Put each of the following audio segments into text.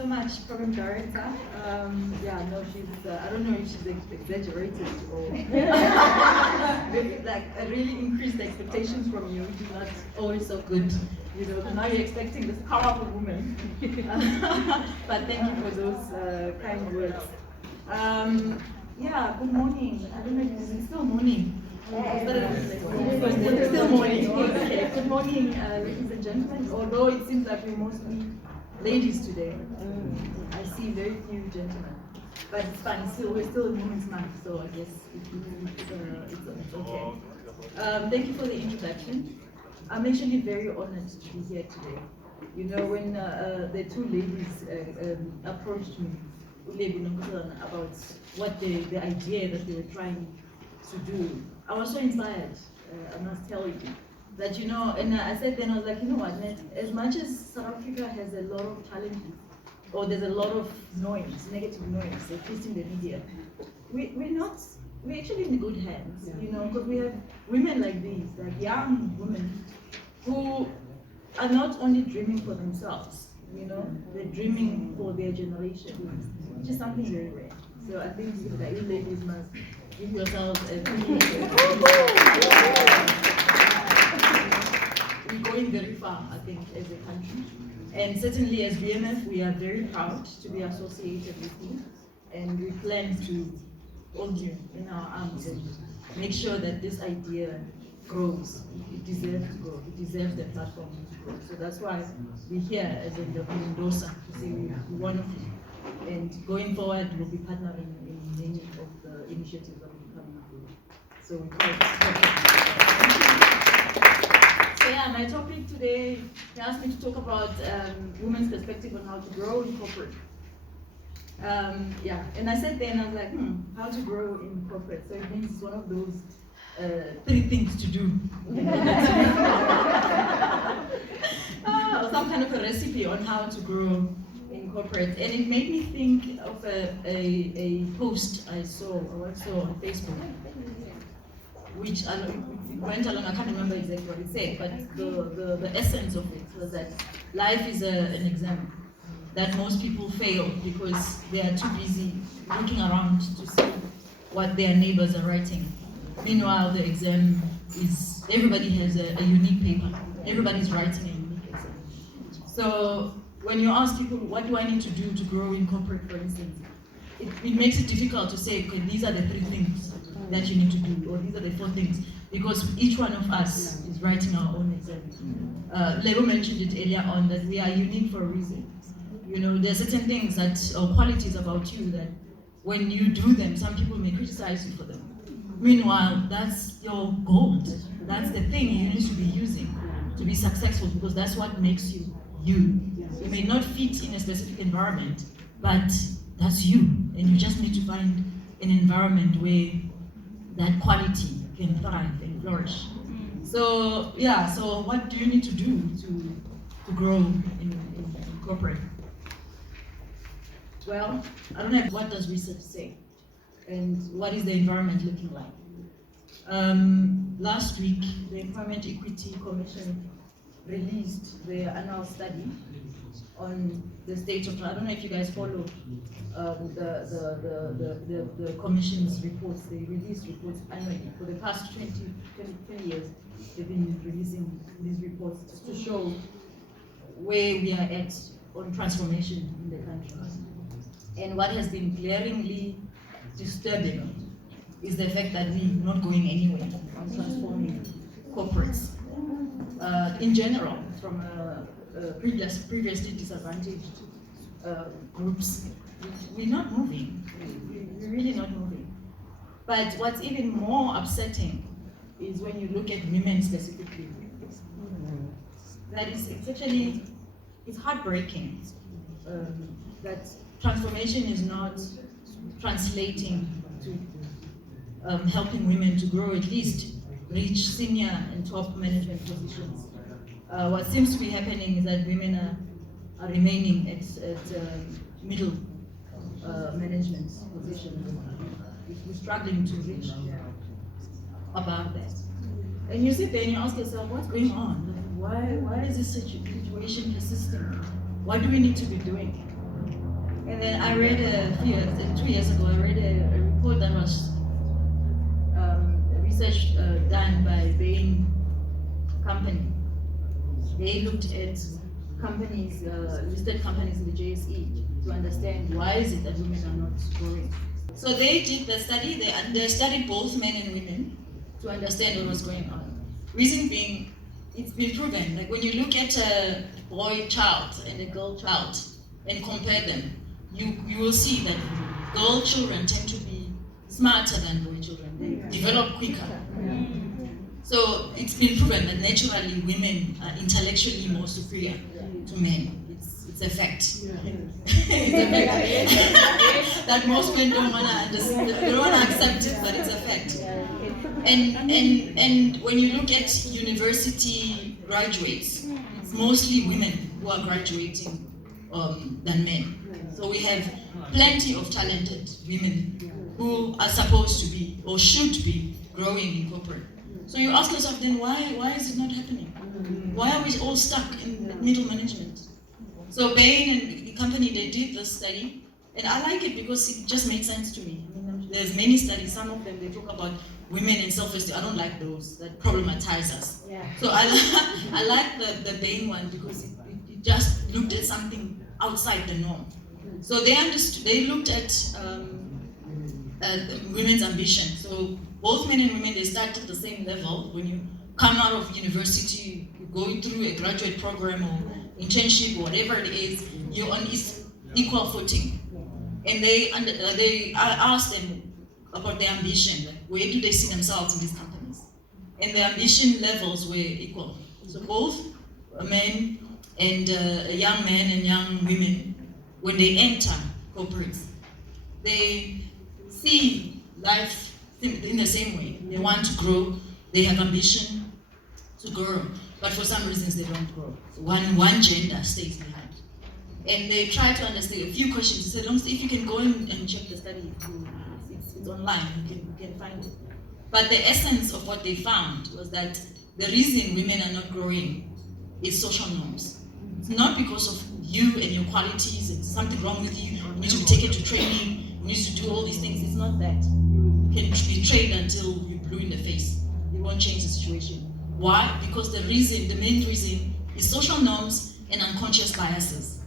so much, Program Director. No, she's, I don't know if she's exaggerated or like really increased expectations from you, which is not always so good. You know, now you're expecting this powerful woman. But thank you for those kind words. Good morning. I don't know if it's still morning. It's still morning. Okay. Good morning, ladies and gentlemen. Although it seems like we're mostly ladies today. I see very few gentlemen. But it's fine. We're still in Women's Month, so I guess it's okay. Thank you for the introduction. I'm actually very honored to be here today. You know, when the two ladies approached me about what the idea that they were trying to do, I was so inspired, I must tell you. That, you know, and I said then, I was like, you know what, as much as South Africa has a lot of challenges, or there's a lot of noise, negative noise, at least in the media, we're actually in good hands, you know, because we have women like these, like young women, who are not only dreaming for themselves, you know, they're dreaming for their generation, which is something very rare. So I think that you ladies must give yourselves a We're going very far, I think, as a country. And certainly as BMF, we are very proud to be associated with you. And we plan to hold you in our arms and make sure that this idea grows. It deserves to grow. It deserves the platform to grow. So that's why we're here as an endorser to say we're one of you. And going forward, we'll be partnering in many of the initiatives that we're coming up with. So we're quite my topic today, they asked me to talk about women's perspective on how to grow in corporate. And I said then, I was like, how to grow in corporate. So it means it's one of those 3 things to do. Some kind of a recipe on how to grow in corporate. And it made me think of a post I saw on Facebook, which went along, I can't remember exactly what it said, but the essence of it was that life is an exam that most people fail because they are too busy looking around to see what their neighbors are writing. Meanwhile, the exam is, everybody has a unique paper. Everybody's writing a unique exam. So when you ask people, what do I need to do to grow in corporate, for instance, it makes it difficult to say, okay, these are the 3 things that you need to do, or these are the 4 things, because each one of us is writing our own exam. Lebo mentioned it earlier on, that we are unique for a reason. You know, there are certain things or qualities about you that when you do them, some people may criticize you for them. Meanwhile, that's your gold. That's the thing you need to be using to be successful, because that's what makes you you. You may not fit in a specific environment, but that's you. And you just need to find an environment where that quality can thrive and flourish. So so what do you need to do to grow in corporate? Well, I don't know, what does research say? And what is the environment looking like? Last week, the Employment Equity Commission released their annual study on the state of, I don't know if you guys follow the commission's reports. They release reports annually. For the past 20 years, they've been releasing these reports just to show where we are at on transformation in the country. And what has been glaringly disturbing is the fact that we're not going anywhere on transforming corporates. In general, from previously disadvantaged groups, we're not moving. We're really not moving. But what's even more upsetting is when you look at women specifically. That is, it's heartbreaking that transformation is not translating to helping women to grow, at least reach senior and top management positions. What seems to be happening is that women are remaining at middle management positions. We're struggling to reach above that. And you sit there and you ask yourself, what's going on? Why is this situation persisting? What do we need to be doing? And then I read 2 years ago, I read a report that was research done by Bain Company. They looked at companies, listed companies in the JSE to understand why is it that women are not growing. So they did the study, they studied both men and women to understand what was going on. Reason being, it's been proven, like when you look at a boy child and a girl child and compare them, you will see that girl children tend to be smarter than boy children. They develop quicker. So it's been proven that naturally women are intellectually more superior to men. It's a fact. It's a fact. That most men don't want to understand, they don't want to accept it, but it's a fact. And when you look at university graduates, it's mostly women who are graduating than men. So we have plenty of talented women who are supposed to be or should be growing in corporate. So you ask yourself then, why is it not happening? Why are we all stuck in middle management? So Bain and the company, they did this study, and I like it because it just made sense to me. I mean, there's many studies, some of them they talk about women and self-esteem. I don't like those that problematize us. Yeah. So I like the Bain one because it just looked at something outside the norm. So they looked at women's ambition. So both men and women, they start at the same level. When you come out of university, you go through a graduate program or internship or whatever it is, you're on equal footing. And I asked them about their ambition, like where do they see themselves in these companies? And their ambition levels were equal. So both men and young men and young women, when they enter corporates, they see life in the same way. They want to grow, they have ambition to grow, but for some reasons they don't grow. So one gender stays behind. And they try to understand a few questions. They said, if you can go in and check the study, it's online, you can find it. But the essence of what they found was that the reason women are not growing is social norms. It's not because of you and your qualities, it's something wrong with you, you need to be taken to training, you need to do all these things. It's not that. You can be trained until you're blue in the face. It won't change the situation. Why? Because the main reason is social norms and unconscious biases.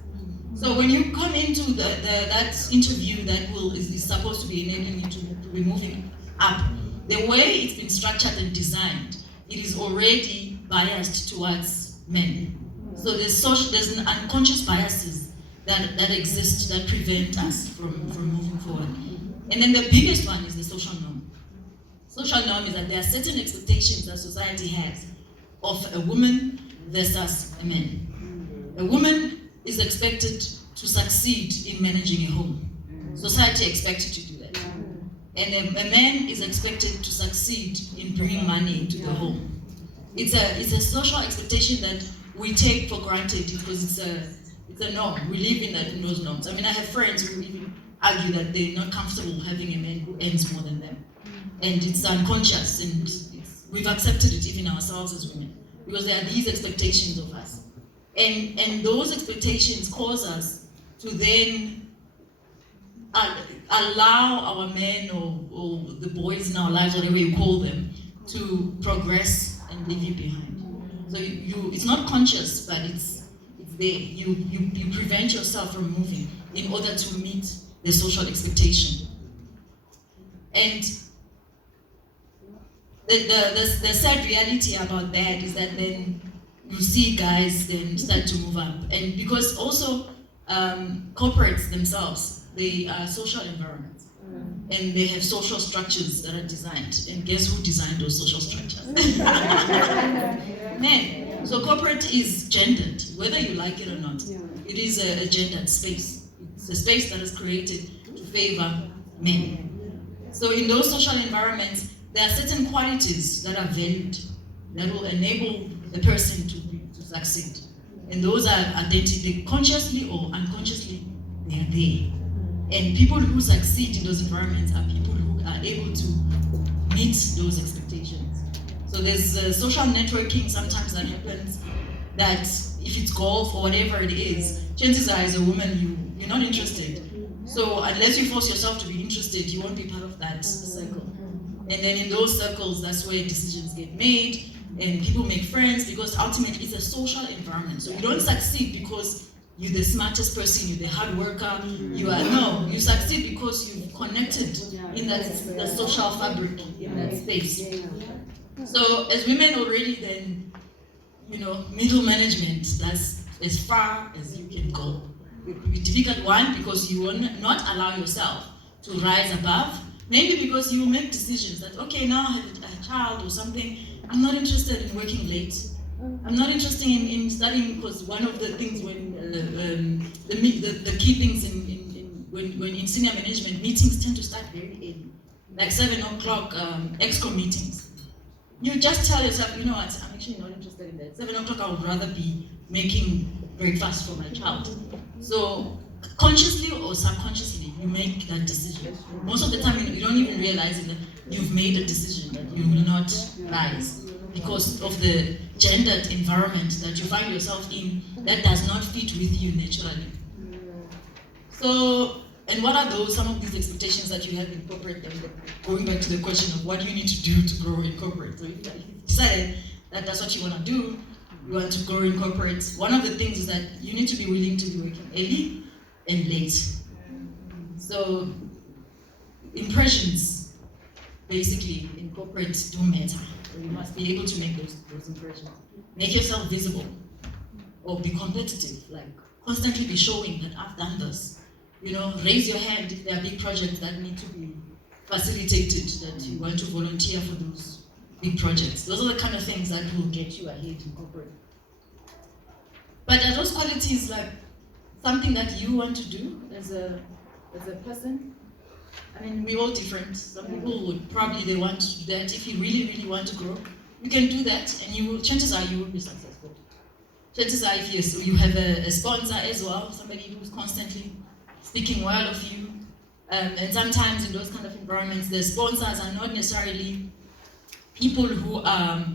So when you come into that interview that is supposed to be enabling you to be moving up, the way it's been structured and designed, it is already biased towards men. So there's an unconscious biases that exist that prevent us from moving forward. And then the biggest one is the social norm. Social norm is that there are certain expectations that society has of a woman versus a man. A woman is expected to succeed in managing a home. Society expects you to do that. And a man is expected to succeed in bringing money into the home. It's a social expectation that we take for granted because it's a norm. We live in those norms. I mean, I have friends who even argue that they're not comfortable having a man who earns more than them. And it's unconscious, and we've accepted it even ourselves as women, because there are these expectations of us. And those expectations cause us to then allow our men or the boys in our lives, whatever you call them, to progress and leave you behind. So it's not conscious, but it's there. You prevent yourself from moving in order to meet the social expectation. And the sad reality about that is that then you see guys then start to move up. And because also corporates themselves, they are social environments. And they have social structures that are designed. And guess who designed those social structures? Men. So corporate is gendered, whether you like it or not. It is a gendered space. It's a space that is created to favor men. So in those social environments, there are certain qualities that are valued that will enable a person to succeed. And those are identified consciously or unconsciously, they are there. And people who succeed in those environments are people who are able to meet those expectations. So there's social networking sometimes that happens, that if it's golf or whatever it is, chances are as a woman you're not interested So unless you force yourself to be interested, you won't be part of that circle. And then in those circles, that's where decisions get made and people make friends, because ultimately it's a social environment. So you don't succeed because you're the smartest person, you're the hard worker, you succeed because you've connected in the social fabric, in that space. So as women already then, middle management, that's as far as you can go. It could be difficult, one, because you will not allow yourself to rise above. Maybe because you make decisions that, okay, now I have a child or something, I'm not interested in working late. I'm not interested in studying, because one of the things when the key things when in senior management, meetings tend to start very early, like 7 o'clock exco meetings. You just tell yourself, you know what, I'm actually not interested in that. 7 o'clock, I would rather be making breakfast for my child. So consciously or subconsciously, you make that decision. Most of the time, you don't even realize that you've made a decision that you will not rise because of the gendered environment that you find yourself in that does not fit with you naturally. So, and what are some of these expectations that you have in corporate? Going back to the question of what you need to do to grow in corporate. So if you decide that that's what you want to do, you want to grow in corporate, one of the things is that you need to be willing to be working early and late. So impressions, basically, in corporate do matter. So you must be able to make those impressions. Make yourself visible, or be competitive, like constantly be showing that I've done this. Raise your hand if there are big projects that need to be facilitated, that you want to volunteer for those big projects. Those are the kind of things that will get you ahead in corporate. But are those qualities like something that you want to do as a person? I mean, we're all different. Some people would probably they want to do that. If you really, really want to grow, you can do that, and chances are you will be successful. Chances are if you have a sponsor as well, somebody who's constantly speaking well of you, and sometimes in those kind of environments, the sponsors are not necessarily people who are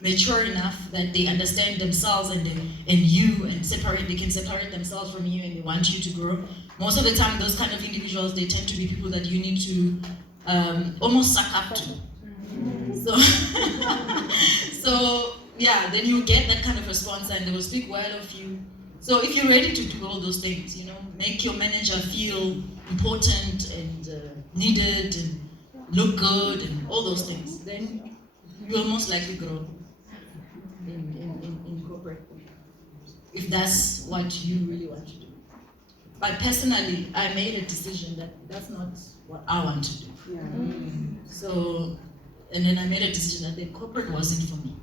mature enough that they understand themselves and you, and they can separate themselves from you, and they want you to grow. Most of the time, those kind of individuals, they tend to be people that you need to almost suck up to. So yeah, then you get that kind of a sponsor, and they will speak well of you. So if you're ready to do all those things, make your manager feel important and needed and look good and all those things, then you will most likely grow in corporate, if that's what you really want to do. But personally, I made a decision that that's not what I want to do. So, and then I made a decision that the corporate wasn't for me.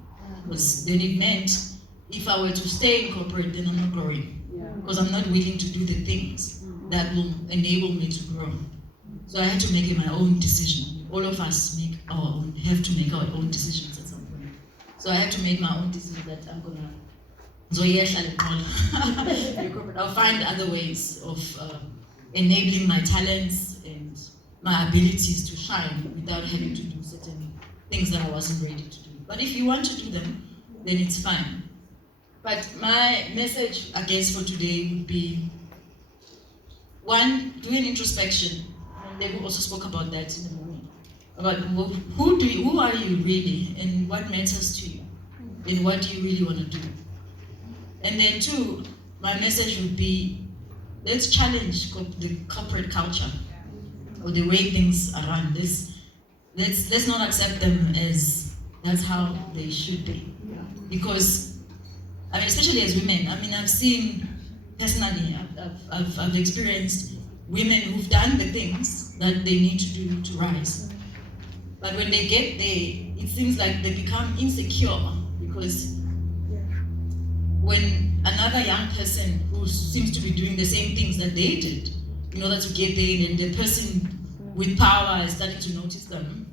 Because then it meant if I were to stay in corporate, then I'm not growing. Because I'm not willing to do the things that will enable me to grow. So I had to make my own decision. All of us have to make our own decisions at some point. So I had to make my own decision that I'm gonna I'll find other ways of enabling my talents and my abilities to shine without having to do certain things that I wasn't ready to do. But if you want to do them, then it's fine. But my message, I guess, for today would be, one, do an introspection. And they also spoke about that in the morning. About who are you really, and what matters to you, and what do you really want to do. And then two, my message would be, let's challenge the corporate culture, or the way things are run. Let's not accept them as that's how they should be. Because, I mean, especially as women, I mean, I've seen, personally, I've experienced women who've done the things that they need to do to rise. But when they get there, it seems like they become insecure, because when another young person who seems to be doing the same things that they did in order to get there, and the person with power is starting to notice them,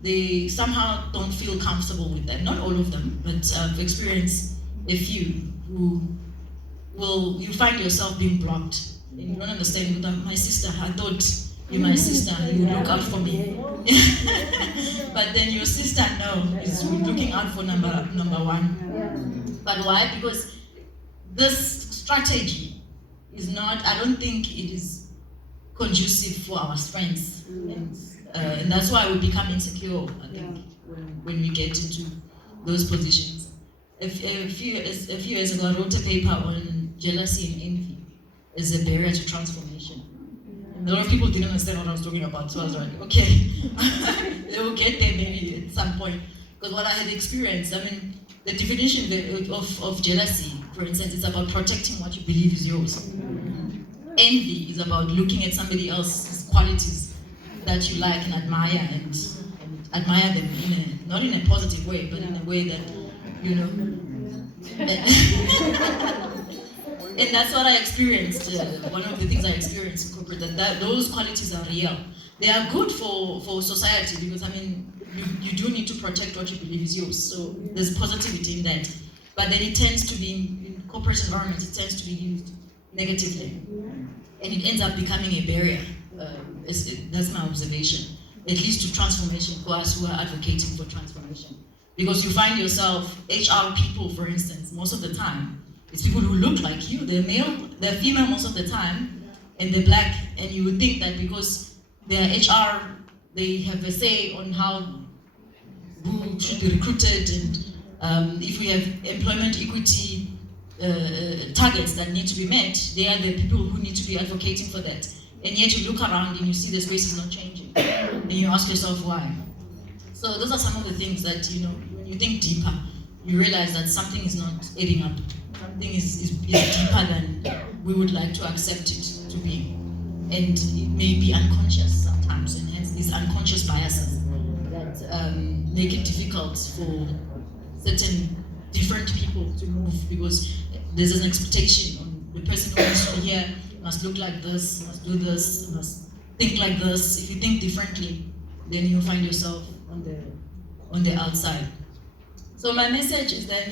they somehow don't feel comfortable with that. Not all of them, but I've experienced a few who you find yourself being blocked, and you don't understand. My sister, I thought you're my sister, you look out for me. But then your sister, no, is looking out for number one. But why? Because this strategy is not, I don't think it is conducive for our strengths, and that's why we become insecure, I think, when we get into those positions. A few years ago, I wrote a paper on jealousy and envy as a barrier to transformation. And a lot of people didn't understand what I was talking about, so I was like, okay, they will get there maybe at some point. Because what I had experienced, I mean, the definition of jealousy, for instance, is about protecting what you believe is yours. Envy is about looking at somebody else's qualities that you like and admire, and admire them not in a positive way, but in a way that, you know. And that's what I experienced. One of the things I experienced in corporate, that those qualities are real. They are good for society, because I mean, you do need to protect what you believe is yours. So there's positivity in that. But then it tends to be, in corporate environments, it tends to be used negatively. And it ends up becoming a barrier. That's my observation. At least to transformation for us who are advocating for transformation. Because you find yourself, HR people, for instance, most of the time, it's people who look like you. They're male, they're female most of the time, and they're black. And you would think that because they're HR, they have a say on who should be recruited, and if we have employment equity targets that need to be met, they are the people who need to be advocating for that. And yet you look around and you see the space is not changing. And you ask yourself why. So those are some of the things that, you know, when you think deeper, you realize that something is not adding up. Something is deeper than we would like to accept it to be. And it may be unconscious sometimes, and hence these unconscious biases that make it difficult for certain different people to move, because there's an expectation on the person who wants to be here must look like this, must do this, must think like this. If you think differently, then you find yourself on the outside. So my message is that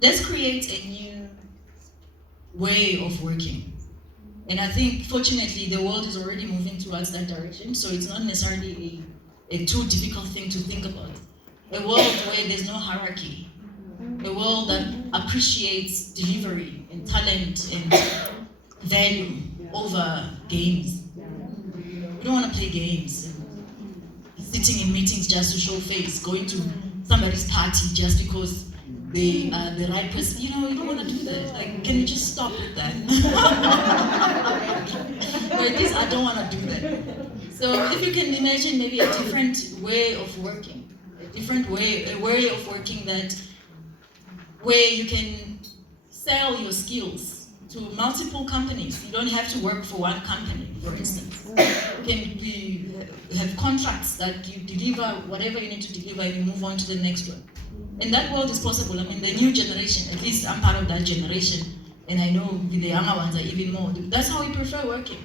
let's create a new way of working. And I think, fortunately, the world is already moving towards that direction, so it's not necessarily a too difficult thing to think about. A world where there's no hierarchy, a world that appreciates delivery and talent and value over games. We don't want to play games, sitting in meetings just to show face, going to somebody's party just because they are the right person. You know, you don't want to do that. Like, can you just stop with that? Or at least I don't want to do that. So if you can imagine maybe a different way of working, a way of working that where you can sell your skills to multiple companies. You don't have to work for one company, for instance. You can have contracts that you deliver whatever you need to deliver and you move on to the next one. And that world is possible. I mean, the new generation, at least I'm part of that generation, and I know the younger ones are even more. That's how we prefer working.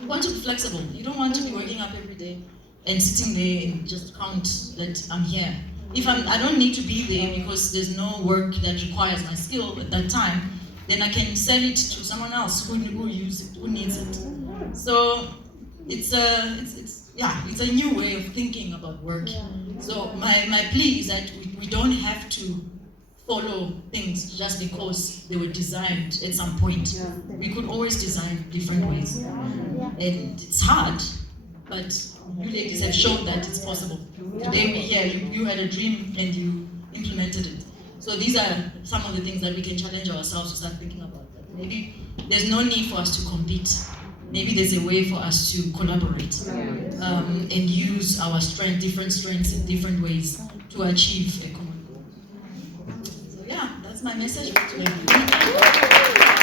You want to be flexible. You don't want to be waking up every day and sitting there and just count that I'm here. If I don't need to be there because there's no work that requires my skill at that time, then I can sell it to someone else who needs it. So it's a new way of thinking about work. So my plea is that we don't have to follow things just because they were designed at some point. We could always design different ways. And it's hard, but you ladies have shown that it's possible. Today we're here, you had a dream and you implemented it. So these are some of the things that we can challenge ourselves to start thinking about. That maybe there's no need for us to compete. Maybe there's a way for us to collaborate and use our different strengths in different ways to achieve a common goal. So yeah, that's my message for today.